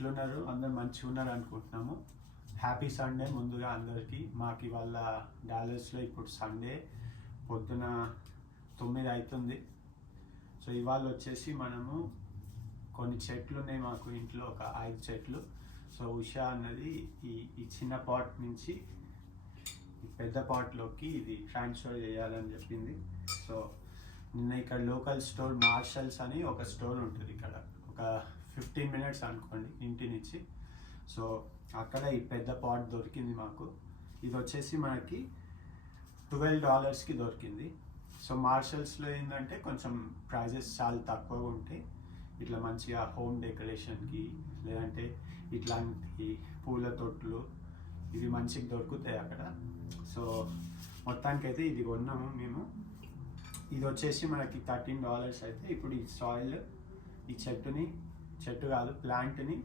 ఎట్లున్నారు? అందరు మంచిగా ఉన్నారు అనుకుంటున్నాము. హ్యాపీ సండే ముందుగా అందరికీ. మాకు ఇవాళ డాలస్లో ఇప్పుడు సండే పొద్దున 9 అవుతుంది. సో ఇవాళ వచ్చేసి మనము కొన్ని చెట్లు ఉన్నాయి మాకు ఇంట్లో, ఒక 5 చెట్లు. సో ఉషా అన్నది ఈ చిన్న పాట్ నుంచి ఈ పెద్ద పాట్లోకి ఇది ట్రాన్స్ఫర్ చేయాలని చెప్పింది. సో నిన్న ఇక్కడ లోకల్ స్టోర్ మార్షల్స్ అని ఒక స్టోర్ ఉంటుంది ఇక్కడ, ఒక 15 మినిట్స్ అనుకోండి ఇంటి నుంచి. సో అక్కడ ఈ పెద్ద పాట్ దొరికింది మాకు. ఇది వచ్చేసి మనకి $12కి దొరికింది. సో మార్షల్స్లో ఏంటంటే కొంచెం ప్రైజెస్ చాలా తక్కువగా ఉంటాయి. ఇట్లా మంచిగా హోమ్ డెకరేషన్కి లేదంటే ఇట్లాంటి పూల తొట్లు ఇవి మంచిగా దొరుకుతాయి అక్కడ. సో మొత్తానికైతే ఇది కొన్నాము మేము. ఇది వచ్చేసి మనకి $13 అయితే. ఇప్పుడు ఈ సాయిల్, ఈ చెట్టు కాదు ప్లాంట్ని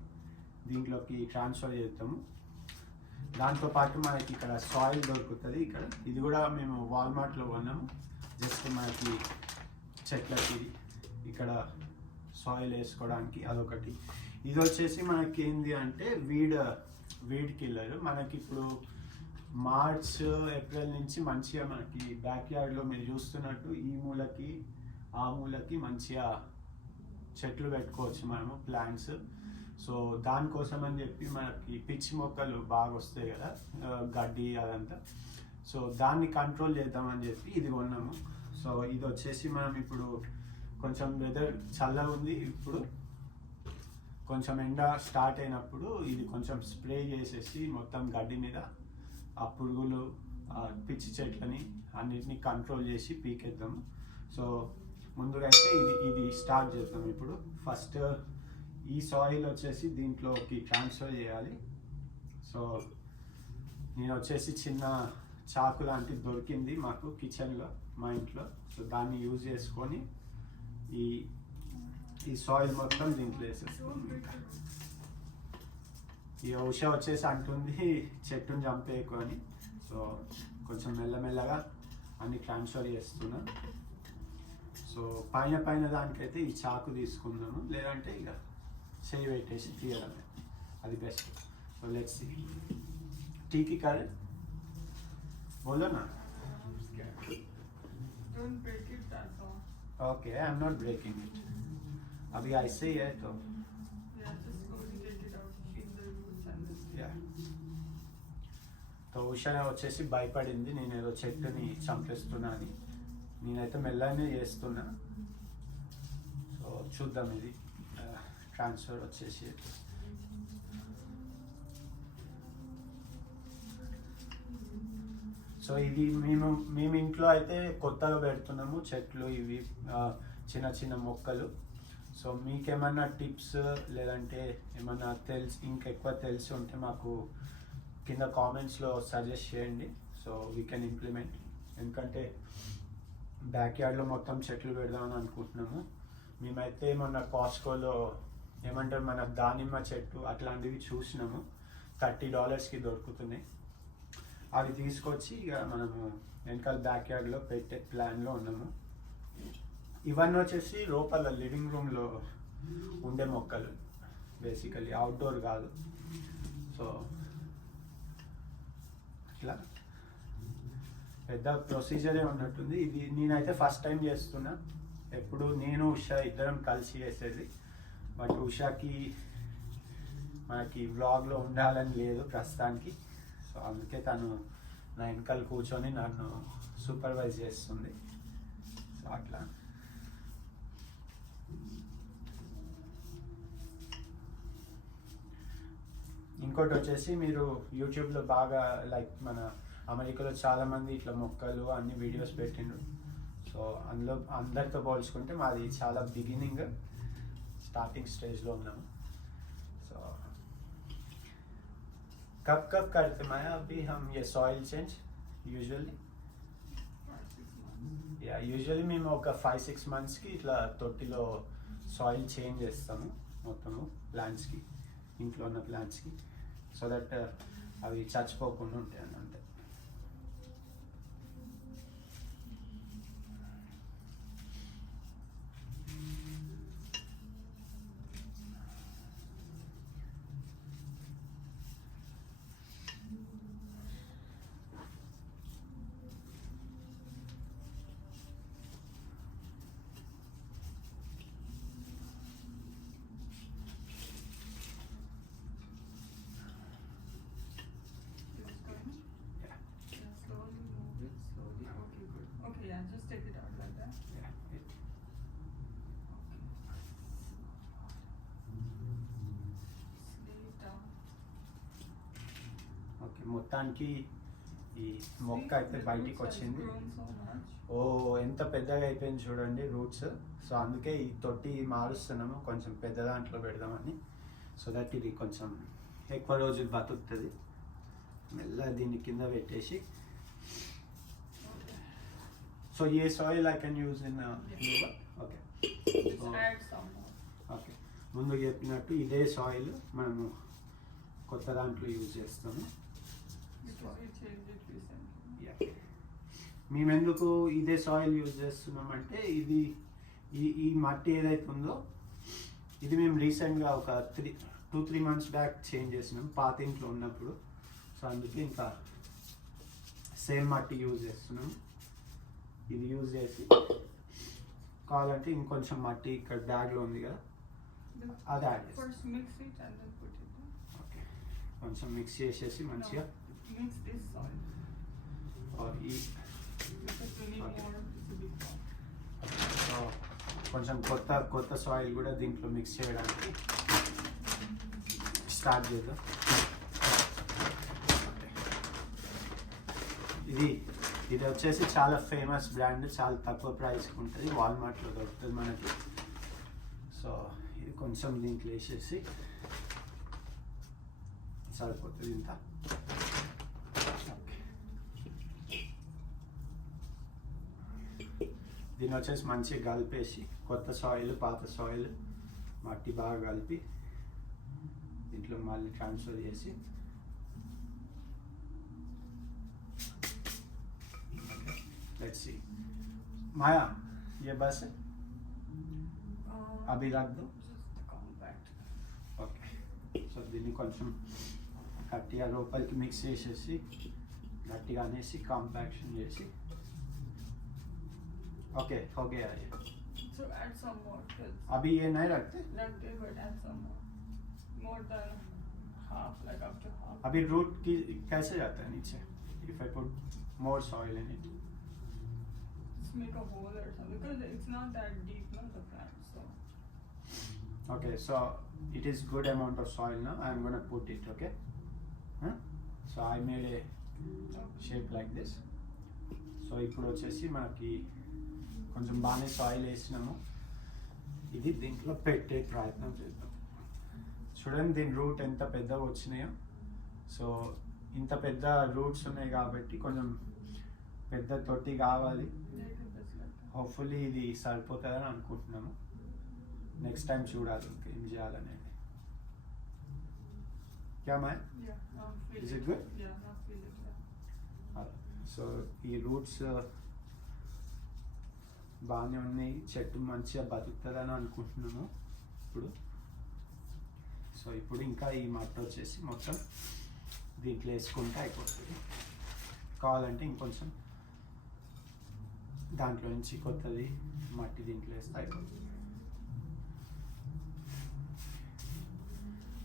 దీంట్లోకి ట్రాన్స్ఫర్ చేస్తాము. దాంతోపాటు మనకి ఇక్కడ సాయిల్ దొరుకుతుంది ఇక్కడ. ఇది కూడా మేము వాల్మార్ట్లో కొన్నాము. జస్ట్ మనకి చెట్లకి ఇక్కడ సాయిల్ వేసుకోవడానికి అదొకటి. ఇది వచ్చేసి మనకి ఏంది అంటే వీడ్ కిల్లర్. మనకి ఇప్పుడు మార్చ్ ఏప్రిల్ నుంచి మంచిగా మనకి బ్యాక్ యార్డ్లో మీరు చూస్తున్నట్టు ఈ మూలకి ఆ మూలకి మంచిగా చెట్లు పెట్టుకోవచ్చు మనము, ప్లాంట్స్. సో దానికోసం అని చెప్పి మనకి పిచ్చి మొక్కలు బాగా వస్తాయి కదా, గడ్డి అదంతా. సో దాన్ని కంట్రోల్ చేద్దామని చెప్పి ఇది కొన్నాము. సో ఇది వచ్చేసి మనం ఇప్పుడు కొంచెం వెదర్ చల్లగా ఉంది, ఇప్పుడు కొంచెం ఎండ స్టార్ట్ అయినప్పుడు ఇది కొంచెం స్ప్రే చేసేసి మొత్తం గడ్డి మీద ఆ పురుగులు, పిచ్చి చెట్లని అన్నిటిని కంట్రోల్ చేసి పీకేద్దాము. సో ముందుగా అయితే ఇది స్టార్ట్ చేద్దాం. ఇప్పుడు ఫస్ట్ ఈ సాయిల్ వచ్చేసి దీంట్లోకి ట్రాన్స్ఫర్ చేయాలి. సో నేను వచ్చేసి చిన్న చాకు లాంటిది దొరికింది మాకు కిచెన్లో, మా ఇంట్లో. సో దాన్ని యూజ్ చేసుకొని ఈ సాయిల్ మొత్తం దీంట్లో వేసేసుకోండి. ఈ ఉష వచ్చేసి అంటుంది చెట్టుని చంపేయకు అని. సో కొంచెం మెల్లమెల్లగా అన్ని ట్రాన్స్ఫర్ చేస్తున్నా. సో పైన దానికైతే ఈ చాకు తీసుకుందాము, లేదంటే ఇక చేయి పెట్టేసి తీయడమే, అది బెస్ట్. So let's see. టీకి కరే बोलो ना. Don't break it, that's all. Okay, I'm not breaking it. अभी ऐसे ही है तो. Yeah, just go and take it out in the roots and this. Yeah. तो ఉషా వచ్చేసి భయపడింది నేను ఏదో చెట్టుని చంపేస్తున్నా అని. నేనైతే మెల్లగానే చేస్తున్నా. సో చూద్దాం ఇది ట్రాన్స్ఫర్ వచ్చేసి. సో ఇది మేము ఇంట్లో అయితే కొత్తగా పెడుతున్నాము చెట్లు, ఇవి చిన్న చిన్న మొక్కలు. సో మీకేమన్నా టిప్స్ లేదంటే ఏమన్నా ఇంకెక్కువ తెలిసి ఉంటే మాకు కింద కామెంట్స్లో సజెస్ట్ చేయండి. So we can implement. ఎందుకంటే బ్యాక్ యార్డ్లో మొత్తం చెట్లు పెడదామని అనుకుంటున్నాము. మేమైతే మొన్న కాస్కోలో ఏమంటారు మన దానిమ్మ చెట్టు అట్లాంటివి చూసినాము, $30కి దొరుకుతున్నాయి. అవి తీసుకొచ్చి ఇక మనము వెనకాల బ్యాక్ యార్డ్లో పెట్టే ప్లాన్లో ఉన్నాము. ఇవన్నీ వచ్చేసి లోపల లివింగ్ రూమ్లో ఉండే మొక్కలు, బేసికలీ అవుట్డోర్ కాదు. సో అట్లా పెద్ద ప్రొసీజరే ఉన్నట్టుంది. ఇది నేనైతే ఫస్ట్ టైం చేస్తున్నా. ఎప్పుడు నేను ఉషా ఇద్దరం కలిసి చేసేది. బట్ ఉషాకి మనకి వ్లాగ్లో ఉండాలని లేదు ప్రస్తుతానికి. సో అందుకే తను నా వెనకాల కూర్చొని నన్ను సూపర్వైజ్ చేస్తుంది. సో అట్లా ఇంకోటి వచ్చేసి మీరు యూట్యూబ్లో బాగా లైక్ మన అమెరికాలో చాలామంది ఇట్లా మొక్కలు అన్ని వీడియోస్ పెట్టిండ్రు. సో అందులో అందరితో పోల్చుకుంటే మాది చాలా బిగినింగ్, స్టార్టింగ్ స్టేజ్లో ఉన్నాము. సో कब करते हैं अभी हम ये soil change usually? 5-6 months. Yeah usually మేము ఒక 5-6 మంత్స్కి ఇట్లా తొట్టిలో సాయిల్ చేంజ్ చేస్తాము మొత్తము ప్లాంట్స్కి, ఇంట్లో ఉన్న ప్లాంట్స్కి. సో దట్ అవి చచ్చిపోకుండా ఉంటాయి అని అంతే. మొత్తానికి ఈ మొక్క అయితే బయటికి వచ్చింది. Grown so much. ఓ ఎంత పెద్దగా అయిపోయింది చూడండి రూట్స్. సో అందుకే ఈ తొట్టి మారుస్తున్నాము, కొంచెం పెద్ద దాంట్లో పెడదామని. సో దట్ ఇది కొంచెం ఎక్కువ రోజులు బతుకుతుంది. మెల్లగా దీన్ని కింద పెట్టేసి, so A soil I can use in okay. Just add some more. Okay, ముందు చెప్పినట్టు ఇదే సాయిల్ మనము కొత్త దాంట్లో యూజ్ చేస్తాము. Because we changed it recently. Yeah. మేము ఎందుకు ఇదే సాయిల్ యూజ్ చేస్తున్నామంటే ఇది ఈ మట్టి ఏదైతే ఉందో ఇది మేము రీసెంట్గా ఒక 2-3 months బ్యాక్ చేంజ్ చేసినాం పాత ఇంట్లో ఉన్నప్పుడు. సో అందుకే ఇంకా సేమ్ మట్టి యూజ్ చేస్తున్నాం. ఇది యూజ్ చేసి కావాలంటే ఇంకొంచెం మట్టి ఇక్కడ బ్యాగ్లో ఉంది కదా అది యాడ్ చేస్తాం. First mix it and then put it in. Okay, కొంచెం మిక్స్ చేసేసి మంచిగా Mix this soil. ఈ Because we need Okay. more to be formed. So కొంచెం కొత్త సాయిల్ కూడా దీంట్లో మిక్స్ చేయడానికి స్టార్ట్ చేద్దాం. ఇది వచ్చేసి చాలా ఫేమస్ బ్రాండ్, చాలా తక్కువ ప్రైస్కి ఉంటుంది, వాల్మార్ట్లో దొరుకుతుంది మనకి. సో ఇది కొంచెం దీంట్లో వేసేసి సరిపోతుంది ఇంత. దీన్ని వచ్చేసి మంచిగా కలిపేసి కొత్త సాయిల్ పాత సాయిల్ మట్టి బాగా కలిపి దీంట్లో మళ్ళీ ట్రాన్స్ఫర్ చేసి लेट्स सी माया ये बस है अभी रख दो. Just compact. ఓకే, సో దీన్ని కొంచెం గట్టిగా లోపలికి మిక్స్ చేసేసి గట్టిగా అనేసి కాంపాక్షన్ చేసి ఓకే हो गया ये. So add some more. अभी ये नहीं रखते, Ragte, but add some more. More than half, like up to half. अभी रूट की कैसे जाता है नीचे if I put more soil in it. Just make a hole or something because it's not that deep, no, the plant. So Okay, so it is good amount of soil now. I am going to put it, okay? Huh? So I made a shape like this. So ఇప్పుడు వచ్చేసి మనకి కొంచెం బాగానే soil వేసినాము. ఇది దీంట్లో పెట్టే ప్రయత్నం చేద్దాం. చూడండి దీని రూట్ ఎంత పెద్దగా వచ్చినాయో. సో ఇంత పెద్ద రూట్స్ ఉన్నాయి కాబట్టి కొంచెం పెద్ద తొట్టి కావాలి. little bit like that. Hopefully ఇది సరిపోతుందని అనుకుంటున్నాము. నెక్స్ట్ టైం చూడాలి ఇంకా ఏం చేయాలనేది. క్యా మాయ్? Yeah, now fill Is it. it good? Yeah, now fill it. Yeah. So ఈ రూట్స్ బాగానే ఉన్నాయి, చెట్టు మంచిగా బతుకుతుందని అనుకుంటున్నాము ఇప్పుడు. సో ఇప్పుడు ఇంకా ఈ మట్టి వచ్చేసి మొత్తం దీంట్లో వేసుకుంటే అయిపోతుంది. కావాలంటే ఇంకొంచెం దాంట్లో నుంచి కొత్తది మట్టి దీంట్లో వేస్తే అయిపోతుంది.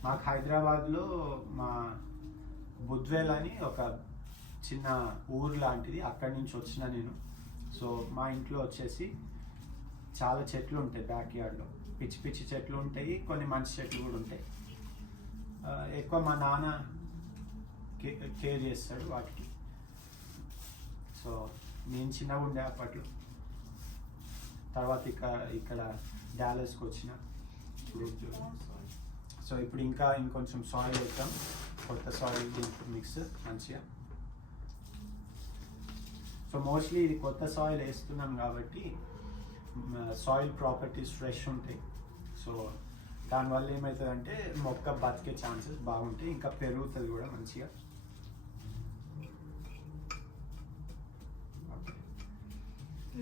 మాకు హైదరాబాద్లో మా బుద్వేల్ అని ఒక చిన్న ఊరు లాంటిది, అక్కడి నుంచి వచ్చిన నేను. సో మా ఇంట్లో వచ్చేసి చాలా చెట్లు ఉంటాయి బ్యాక్ యార్డ్లో, పిచ్చి పిచ్చి చెట్లు ఉంటాయి, కొన్ని మంచి చెట్లు కూడా ఉంటాయి. ఎక్కువ మా నాన్న కేర్ చేస్తాడు వాటికి. సో నేను చిన్నగా ఉండే అప్పట్లో. తర్వాత ఇక్కడ డాలస్కి వచ్చిన ఇప్పుడు More soil. సో ఇప్పుడు ఇంకా ఇంకొంచెం సాయిల్ వేద్దాం, కొత్త సాయిల్ దీంట్లో మిక్స్ మంచిగా. సో మోస్ట్లీ ఇది కొత్త సాయిల్ వేస్తున్నాం కాబట్టి సాయిల్ ప్రాపర్టీస్ ఫ్రెష్ ఉంటాయి. సో దానివల్ల ఏమవుతుందంటే మొక్క బతికే ఛాన్సెస్ బాగుంటాయి, ఇంకా పెరుగుతుంది కూడా మంచిగా.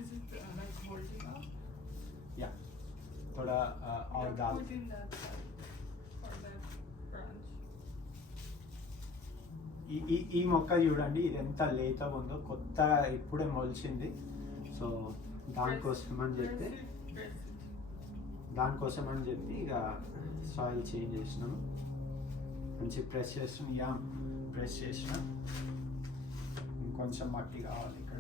Is it like holding up? Yeah थोड़ा और Yeah, डाल. put in that side or that branch. ఈ మొక్క చూడండి, ఇది ఎంత లేతగా ఉందో, కొత్త ఇప్పుడే మొలిచింది. సో దానికోసం అని చెప్పి ఇక సాయిల్ చేంజ్ చేసినాము. మంచి ప్రెస్ చేస్తున్నాం, ప్రెస్ చేసిన. ఇంకొంచెం మట్టి కావాలి ఇక్కడ.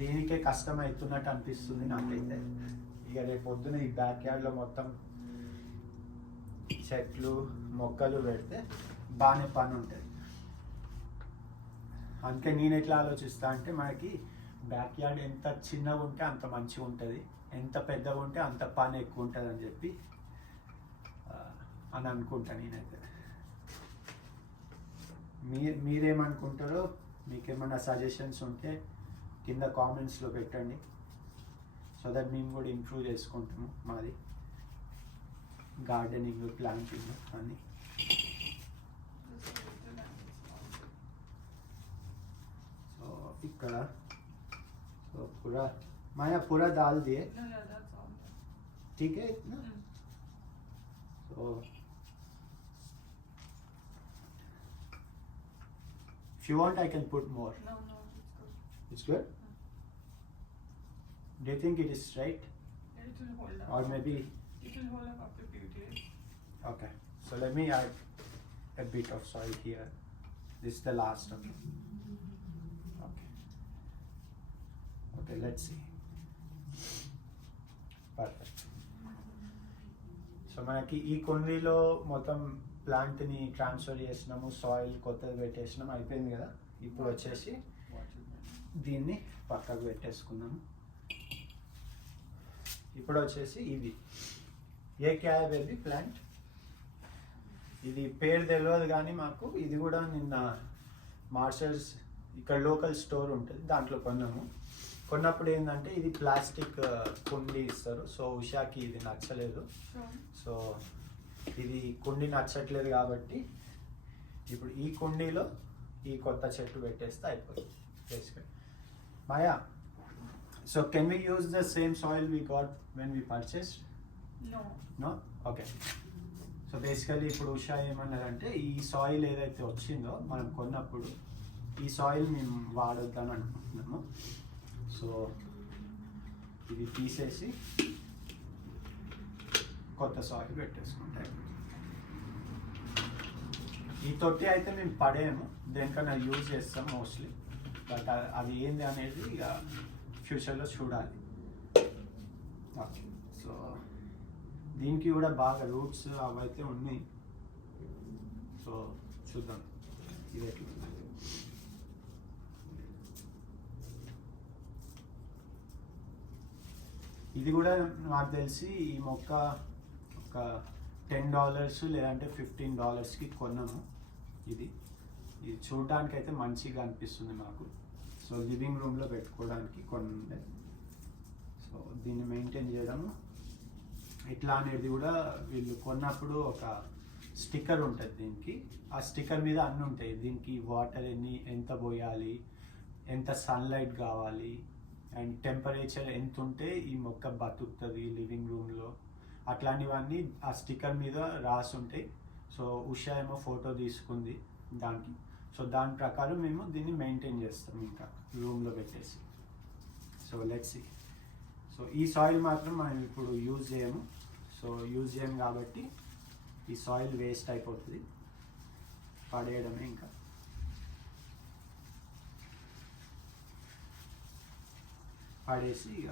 దీనికే కష్టం అవుతున్నట్టు అనిపిస్తుంది నాకైతే. ఇక రేపు పొద్దున ఈ బ్యాక్ యార్డ్లో మొత్తం చెట్లు మొక్కలు పెడితే బాగానే పని ఉంటుంది. అందుకే నేను ఎట్లా ఆలోచిస్తా అంటే మనకి బ్యాక్ యార్డ్ ఎంత చిన్నగా ఉంటే అంత మంచిగా ఉంటుంది, ఎంత పెద్దగా ఉంటే అంత పని ఎక్కువ ఉంటుంది అని చెప్పి అని అనుకుంటా నేనైతే. మీరేమనుకుంటారో, మీకేమైనా సజెషన్స్ ఉంటే కింద కామెంట్స్లో పెట్టండి. సో దట్ మేము కూడా ఇంప్రూవ్ చేసుకుంటాము మాది గార్డెనింగ్, ప్లాంటింగ్ అన్నీ. సో ఇక్కడ సో पूरा माया पूरा डाल दिए, No, no, that's all. ठीक है इतना. So if you want I can put more. No, no, it's good. It's good. Do you think it is right? It will hold up. Or maybe It will hold up after few days. okay. So let me add a bit of soil here. This is the last. Okay. Okay. Okay. Let's see. Perfect. So మనకి ఈ కుండీలో మొత్తం ప్లాంట్ని transfer చేసినాము, soil కొత్తది పెట్టేసినాం, అయిపోయింది కదా. ఇప్పుడు వచ్చేసి దీన్ని పక్కకు పెట్టేసుకున్నాము. ఇప్పుడు వచ్చేసి ఇది ఏ క్యా బేబీ ప్లాంట్, ఇది పేరు తెలియదు కానీ మాకు ఇది కూడా నిన్న మార్షల్స్ ఇక్కడ లోకల్ స్టోర్ ఉంటుంది దాంట్లో కొన్నప్పుడు ఏంటంటే ఇది ప్లాస్టిక్ కుండీ ఇస్తారు. సో ఉషాకి ఇది నచ్చలేదు. Sure. సో ఇది కుండీ నచ్చట్లేదు కాబట్టి ఇప్పుడు ఈ కుండీలో ఈ కొత్త చెట్టు పెట్టేస్తే అయిపోతుంది బేసిక్గా. Maya, so can we use the same soil we got when we purchase? No. No? Okay. So basically ఇప్పుడు ఉషా ఏమన్నారంటే ఈ సాయిల్ ఏదైతే వచ్చిందో మనం కొన్నప్పుడు ఈ సాయిల్ మేము వాడొద్దని అనుకుంటున్నాము. సో ఇది తీసేసి కొత్త సాయిల్ పెట్టేసుకుంటే ఈ తొట్టి అయితే మేము పడేయము, దేనికన్నా యూజ్ చేస్తాం మోస్ట్లీ. బట్ అది ఏంది అనేది ఇక ఫ్యూచర్లో చూడాలి. ఓకే. సో దీనికి కూడా బాగా రూట్స్ అవైతే ఉన్నాయి. సో చూద్దాం ఇది ఎట్లా ఉంది. ఇది కూడా నాకు తెలిసి ఈ మొక్క ఒక $10 లేదంటే $15కి కొన్నాము. ఇది చూడడానికి అయితే మంచిగా అనిపిస్తుంది మాకు. సో లివింగ్ రూమ్లో పెట్టుకోవడానికి కొనుండే. సో దీన్ని మెయింటైన్ చేయడము ఎట్లా అనేది కూడా వీళ్ళు కొన్నప్పుడు ఒక స్టిక్కర్ ఉంటుంది దీనికి. ఆ స్టిక్కర్ మీద అన్నీ ఉంటాయి, దీనికి వాటర్ ఎంత పోయాలి, ఎంత సన్లైట్ కావాలి, అండ్ టెంపరేచర్ ఎంత ఉంటే ఈ మొక్క బతుకుతుంది లివింగ్ రూమ్లో, అట్లాంటివన్నీ ఆ స్టిక్కర్ మీద రాసి ఉంటాయి. సో ఉషా ఏమో ఫోటో తీసుకుంది దానికి. సో దాని ప్రకారం మేము దీన్ని మెయింటైన్ చేస్తాం ఇంకా రూమ్లో పెట్టేసి. So let's see. సో ఈ సాయిల్ మాత్రం మనం ఇప్పుడు యూజ్ చేయము. సో యూజ్ చేయం కాబట్టి ఈ సాయిల్ వేస్ట్ అయిపోతుంది, పడేయడమే. ఇంకా పడేసి ఇక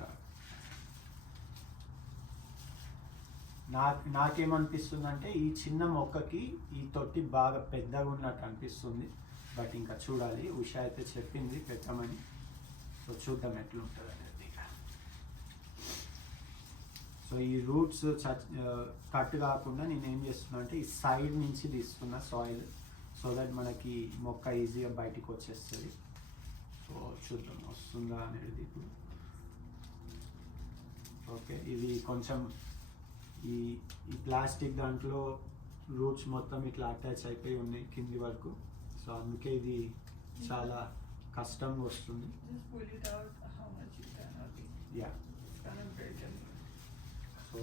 నాకేమనిపిస్తుందంటే ఈ చిన్న మొక్కకి ఈ తొట్టి బాగా పెద్దగా ఉన్నట్టు అనిపిస్తుంది. బట్ ఇంకా చూడాలి, ఉషా అయితే చెప్పింది పెట్టమని. సో చూద్దాం ఎట్లుంటుంది అనేది. సో ఈ రూట్స్ కట్ కాకుండా నేను ఏం చేస్తున్నా అంటే ఈ సైడ్ నుంచి తీస్తున్నా సాయిల్, సో దట్ మనకి మొక్క ఈజీగా బయటికి వచ్చేస్తుంది. సో చూద్దాం వస్తుందా అనేది ఇప్పుడు. ఓకే, ఇది కొంచెం ఈ ప్లాస్టిక్ దాంట్లో రూట్స్ మొత్తం ఇట్లా అటాచ్ అయిపోయి ఉన్నాయి కింది వరకు. సో అందుకే ఇది చాలా కష్టంగా వస్తుంది. Just pull it out how much you can. Okay. Yeah. It's kind of broken. So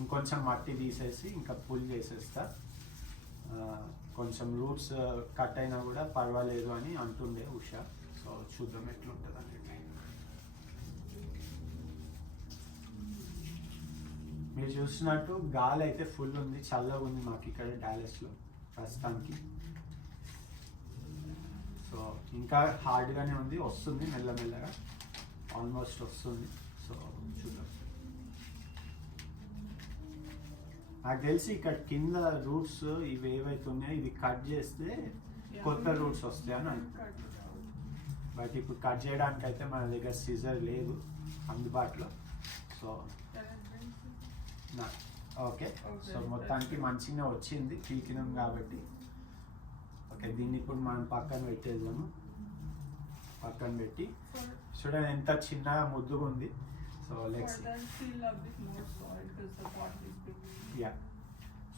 ఇంకొంచెం మట్టి తీసేసి ఇంకా పుల్ చేసేస్తా. కొంచెం రూట్స్ కట్ అయినా కూడా పర్వాలేదు అని అంటుండే ఉషా. సో చూద్దాం ఎట్లుంటుంది అనేది. మీరు చూసినట్టు గాలి అయితే ఫుల్ ఉంది, చల్లగా ఉంది మాకు ఇక్కడ డాలస్లో ప్రస్తుతానికి. సో ఇంకా హార్డ్గానే ఉంది, వస్తుంది మెల్లమెల్లగా, ఆల్మోస్ట్ వస్తుంది. సో చూద్దాం. నాకు తెలిసి ఇక్కడ కింద రూట్స్ ఇవి ఏవైతే ఉన్నాయో ఇవి కట్ చేస్తే కొత్త రూట్స్ వస్తాయని అనుకుంటున్నాను. బట్ ఇప్పుడు కట్ చేయడానికి అయితే మన దగ్గర సిజర్ లేదు అందుబాటులో. సో ఓకే, సో మొత్తానికి మంచిగా వచ్చింది పీకినాం కాబట్టి. ఓకే, దీన్ని ఇప్పుడు మనం పక్కన పెట్టేద్దాము. పక్కన పెట్టి చూడండి ఎంత చిన్నగా ముద్దుగా ఉంది. So let's yeah.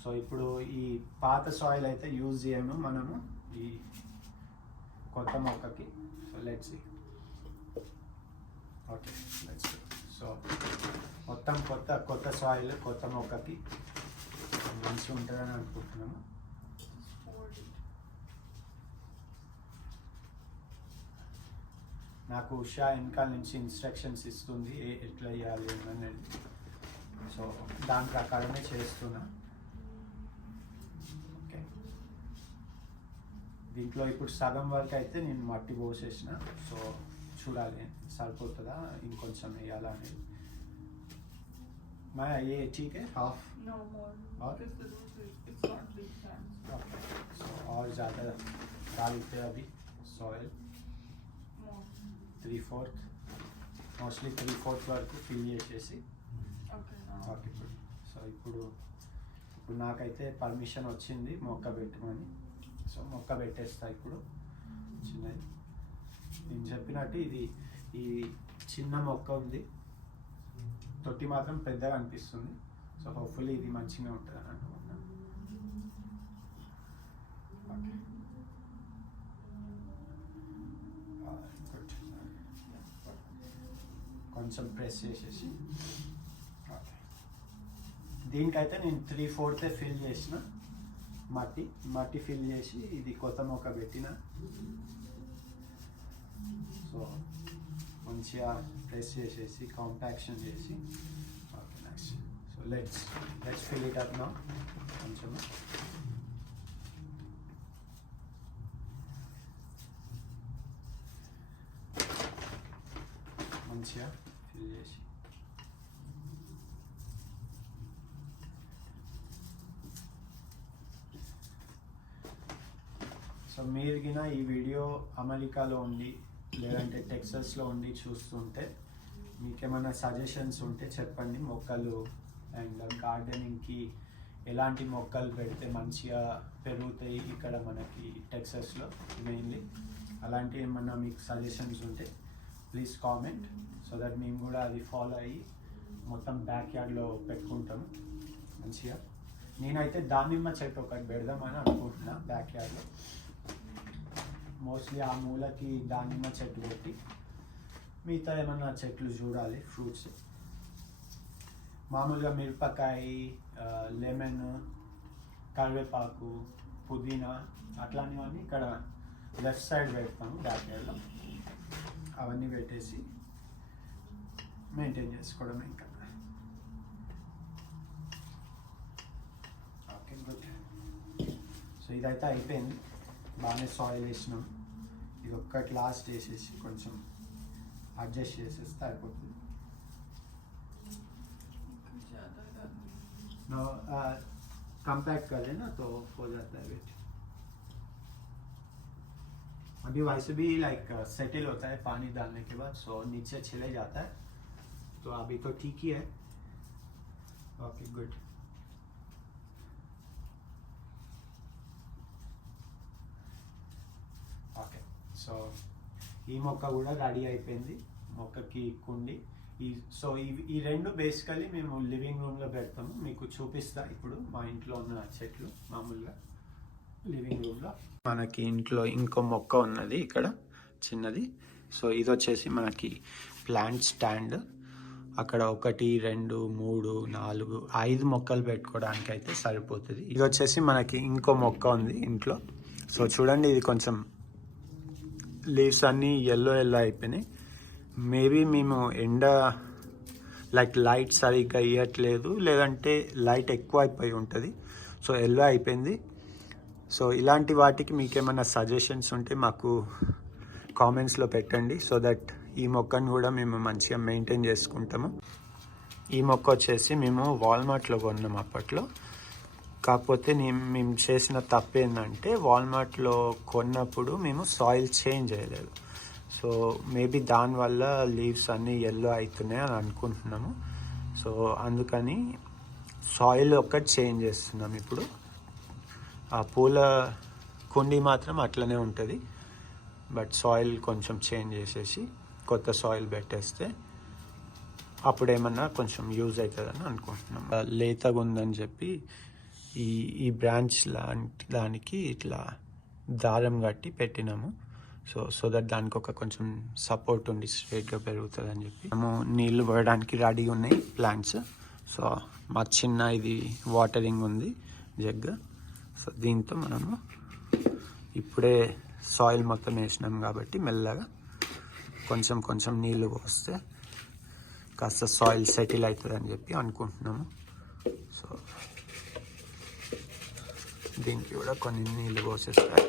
సో ఇప్పుడు ఈ పాత సాయిల్ అయితే యూజ్ చేయము మనము ఈ కొత్త మొక్కకి. So let's okay let's. So మొత్తం కొత్త సాయిల్ కొత్త మొక్కకి మంచిగా ఉంటుందని అనుకుంటున్నాము. నాకు ఉషా వెనకాల నుంచి ఇన్స్ట్రక్షన్స్ ఇస్తుంది ఎట్లా చేయాలి అనేది. సో దాని ప్రకారమే చేస్తున్నా. ఓకే, దీంట్లో ఇప్పుడు సగం వరకు అయితే నేను మట్టి పోసేసిన. సో చూడాలి సరిపోతుందా ఇంకొంచెం వేయాలా అనేది. मैं ये ठीक है हाफ No more. और? Because the roots it's not big plants. Okay, so और ज़्यादा डालते अभी सॉइल More. 3/4 మోస్ట్లీ 3/4 వరకు ఫిల్ చేసేసి. Okay, now. Okay good. So ఇప్పుడు నాకైతే పర్మిషన్ వచ్చింది మొక్క పెట్టమని. సో మొక్క పెట్టేస్తా ఇప్పుడు చిన్నది. నేను చెప్పినట్టు ఇది ఈ చిన్న మొక్క ఉంది, తొట్టి మాత్రం పెద్దగా అనిపిస్తుంది. సో హోప్ఫుల్లీ ఇది మంచిగా ఉంటుంది అని అనుకుంటున్నాను. Okay good. కొంచెం ప్రెస్ చేసేసి ఓకే. దీనికైతే నేను 3/4 ఫిల్ చేసిన మట్టి ఫిల్ చేసి ఇది కొత్త మొక్క పెట్టిన. సో మంచిగా ప్రెస్ చేసేసి కాంపాక్షన్ చేసి okay next. So let's fill it up now. కొంచెం మంచిగా ఫిల్ చేసి సో మీరు గిన ఈ వీడియో అమెరికాలో ఉండి లేదంటే టెక్సస్లో ఉండి చూస్తుంటే మీకేమైనా సజెషన్స్ ఉంటే చెప్పండి. మొక్కలు అండ్ గార్డెనింగ్కి ఎలాంటి మొక్కలు పెడితే మంచిగా పెరుగుతాయి ఇక్కడ మనకి టెక్సస్లో మెయిన్లీ, అలాంటి ఏమన్నా మీకు సజెషన్స్ ఉంటే ప్లీజ్ కామెంట్. సో దట్ మేము కూడా అది ఫాలో అయ్యి మొత్తం బ్యాక్ యార్డ్లో పెట్టుకుంటాము మంచిగా. నేనైతే దానిమ్మ చెట్టు ఒకటి పెడదామని అనుకుంటున్నా బ్యాక్ యార్డ్లో. మోస్ట్లీ ఆ మూలకి దానిమ్మ చెట్టు పెట్టి మిగతా ఏమన్నా చెట్లు చూడాలి ఫ్రూట్స్. మామూలుగా మిరపకాయ, లెమన్, కరివేపాకు, పుదీనా అట్లాంటివన్నీ ఇక్కడ లెఫ్ట్ సైడ్ పెడతాము బ్యాక్ యార్డ్లో. అవన్నీ పెట్టేసి మెయింటైన్ చేసుకోవడం ఇంకా. Okay good. సో ఇదైతే అయిపోయింది, బాగానే సాయిల్ వేసినాం. ఇది ఒక్కటి లాస్ట్ వేసేసి కొంచెం అడ్జస్ట్ చేసేస్తే అయిపోతుంది. कंपैक्ट कर लेना तो हो जाता है वेट. अभी वैसे भी लाइक सेटल होता है पानी डालने के बाद, सो नीचे छिले जाता है. तो अभी तो ठीक ही है. Okay good. ఓకే, సో ఈ మొక్క కూడా రెడీ అయిపోయింది. మొక్కకి కుండి ఈ రెండు బేసికలీ మేము లివింగ్ రూమ్లో పెడతాము. మీకు చూపిస్తా ఇప్పుడు మా ఇంట్లో ఉన్న చెట్లు. మామూలుగా లివింగ్ రూమ్లో మనకి ఇంట్లో ఇంకో మొక్క ఉన్నది ఇక్కడ చిన్నది. సో ఇది వచ్చేసి మనకి ప్లాంట్ స్టాండ్. అక్కడ 1 2 3 4 5 మొక్కలు పెట్టుకోవడానికి అయితే సరిపోతుంది. ఇది వచ్చేసి మనకి ఇంకో మొక్క ఉంది ఇంట్లో. సో చూడండి, ఇది కొంచెం లీవ్స్ అన్నీ ఎల్లో అయిపోయినాయి. మేబీ మేము ఎండ లైట్ సరిగ్గా ఇవ్వట్లేదు, లేదంటే లైట్ ఎక్కువ అయిపోయి ఉంటుంది. సో ఎల్లో అయిపోయింది. సో ఇలాంటి వాటికి మీకు ఏమైనా సజెషన్స్ ఉంటే మాకు కామెంట్స్లో పెట్టండి. సో దట్ ఈ మొక్కను కూడా మేము మంచిగా మెయింటైన్ చేసుకుంటాము. ఈ మొక్క వచ్చేసి మేము వాల్మార్ట్లో కొన్నాం అప్పట్లో. కాకపోతే మేము చేసిన తప్పు ఏంటంటే వాల్మార్ట్లో కొన్నప్పుడు మేము సాయిల్ చేంజ్ చేయలేదు. సో మేబీ దానివల్ల లీవ్స్ అన్నీ ఎల్లో అవుతున్నాయి అని అనుకుంటున్నాము. సో అందుకని సాయిల్ ఒక్కటి చేంజ్ చేస్తున్నాం ఇప్పుడు. ఆ పూల కుండీ మాత్రం అట్లనే ఉంటుంది, బట్ సాయిల్ కొంచెం చేంజ్ చేసేసి కొత్త సాయిల్ పెట్టేస్తే అప్పుడు ఏమన్నా కొంచెం యూజ్ అవుతుందని అనుకుంటున్నాం. లేతగా ఉందని చెప్పి ఈ బ్రాంచ్ లాంటి దానికి ఇట్లా దారం కట్టి పెట్టినాము. సో దట్ దానికి ఒక కొంచెం సపోర్ట్ ఉండి స్ట్రైట్గా పెరుగుతుంది అని చెప్పి మేము నీళ్లు పోయడానికి రెడీ ఉన్నాయి ప్లాంట్స్. సో మా చిన్న ఇది వాటరింగ్ ఉంది జగ్. సో దీంతో మనము ఇప్పుడే సాయిల్ మొత్తం వేసినాం కాబట్టి మెల్లగా కొంచెం కొంచెం నీళ్ళు పోస్తే కాస్త సాయిల్ సెటిల్ అవుతుంది అని చెప్పి అనుకుంటున్నాము. సో దీనికి కూడా కొన్ని నీళ్ళు పోసేస్తాయి.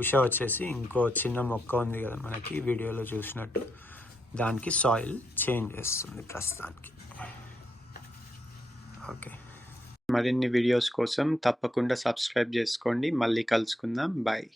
ఉషా వచ్చేసి ఇంకో చిన్న మొక్క ఉంది కదా మనకి వీడియోలో చూసినట్టు, దానికి సాయిల్ చేంజ్ చేస్తుంది ప్రస్తుతానికి. ఓకే, మరిన్ని వీడియోస్ కోసం తప్పకుండా సబ్స్క్రైబ్ చేసుకోండి. మళ్ళీ కలుసుకుందాం. బాయ్.